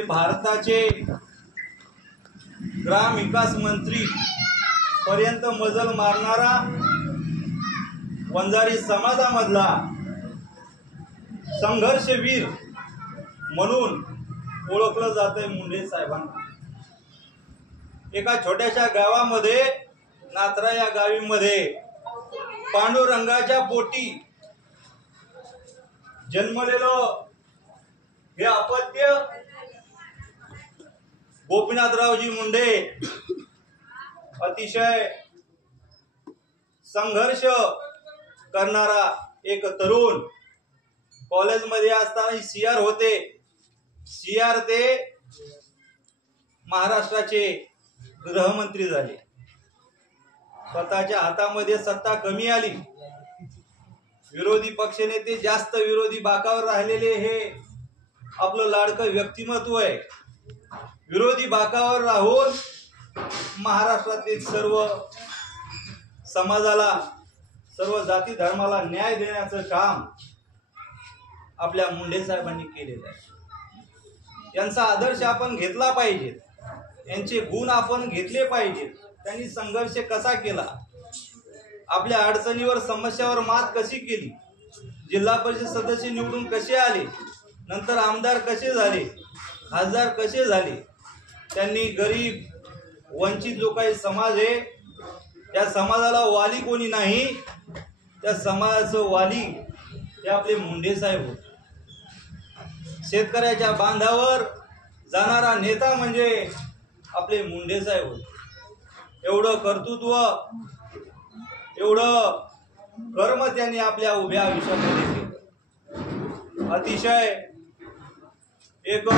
ते भारताचे ग्राम विकास मंत्री पर्यंत मजल मारणारा वंजारी समाजामधला संघर्षवीर म्हणून ओळखलं जातंय मुंडे साहेबांना। एका छोट्याशा गावामध्ये, नाथरा या गावीमध्ये पांडुरंगाच्या पोटी जन्मलेलं हे अपत्य गोपीनाथरावजी मुंडे अतिशय संघर्ष करणारा एक तरुण, कॉलेजमध्ये असताना सीआर होते। सीआर ते महाराष्ट्राचे गृहमंत्री झाले। स्वतःच्या हातामध्ये सत्ता कमी आली, विरोधी पक्षनेते जास्त, विरोधी बाकावर राहिलेले हे आपलं लाडकं व्यक्तिमत्व आहे। विरोधी बाकावर राहून महाराष्ट्रातील सर्व समाजाला, सर्व जाती धर्माला न्याय देण्याचं काम आपल्या मुंडे साहेबांनी केलेलं आहे। यांचा आदर्श आपण घेतला पाहिजे, यांचे गुण आपण घेतले पाहिजेत। त्यांनी संघर्ष कसा केला, आपल्या अडचणीवर, समस्यावर मात कशी केली, जिल्हा परिषद सदस्य निवडून कसे आले, नंतर आमदार कसे झाले, खासदार कसे झाले। त्यांनी गरीब वंचित जो काही समाज आहे, त्या समाजाला वाली कोणी नाही, त्या समाजाचं वाली हे आपले मुंडे साहेब होते। शेतकऱ्याच्या बांधावर जाणारा नेता म्हणजे आपले मुंडे साहेब होते। एवढं कर्तृत्व, एवढं कर्म त्यांनी आपल्या उभ्या आयुष्यामध्ये केलं। अतिशय एक